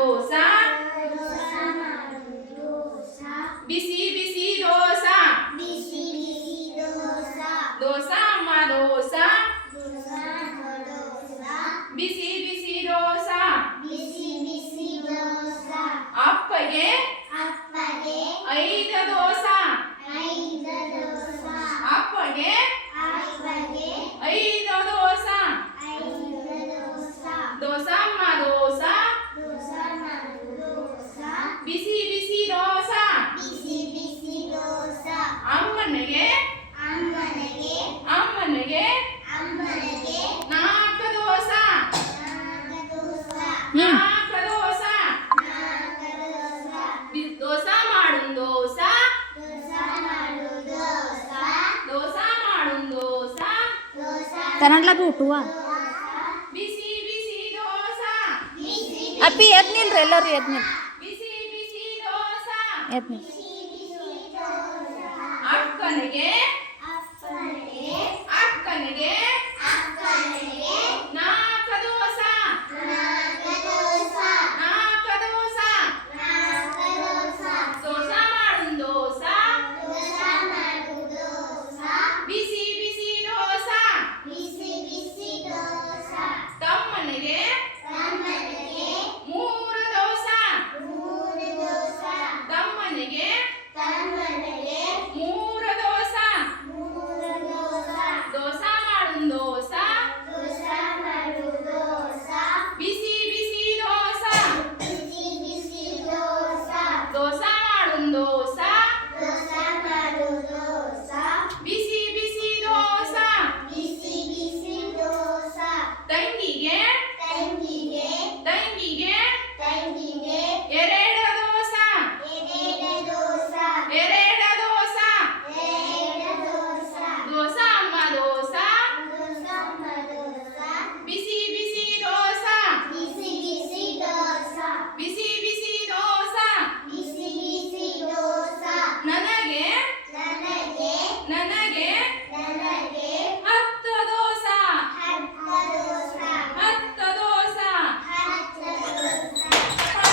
ದೋಸಾ ಬಿಸಿ ಬಿಸಿ ದೋಸಾ ದೋಸಾ ಅಮ್ಮ ದೋಸಾ ಬಿಸಿ ಬಿಸಿ ದೋಸಾ ಅಪ್ಪಗೆ 5 ದೋಸಾ ಅಪ್ಪಗೆ 5 ದೋಸಾ ದೋಸಾ ಅಮ್ಮ ದೋಸಾ ಬಿಸಿ ಬಿಸಿ ದೋಸಾ ಅಮ್ಮನಿಗೆ 4 ದೋಸಾ 4 ದೋಸಾ ದೋಸಾ ಮಾಡು ದೋಸಾ ದೋಸಾ ಮಾಡು ದೋಸಾ ಕನ್ನಡಲಾಗ ಊಟುವ ಬಿಸಿ ಬಿಸಿ ದೋಸಾ ಅಪ್ಪಿ ಎದ್ ನಿಲ್ರಿ ಎಲ್ಲರೂ ಎದ್ ನಿಲ್ ಬಿಸಿ ಬಿಸಿ ದೋಸಾ ಎದ್ ನಿಲ್ ಅಕ್ಕನಿಗೆ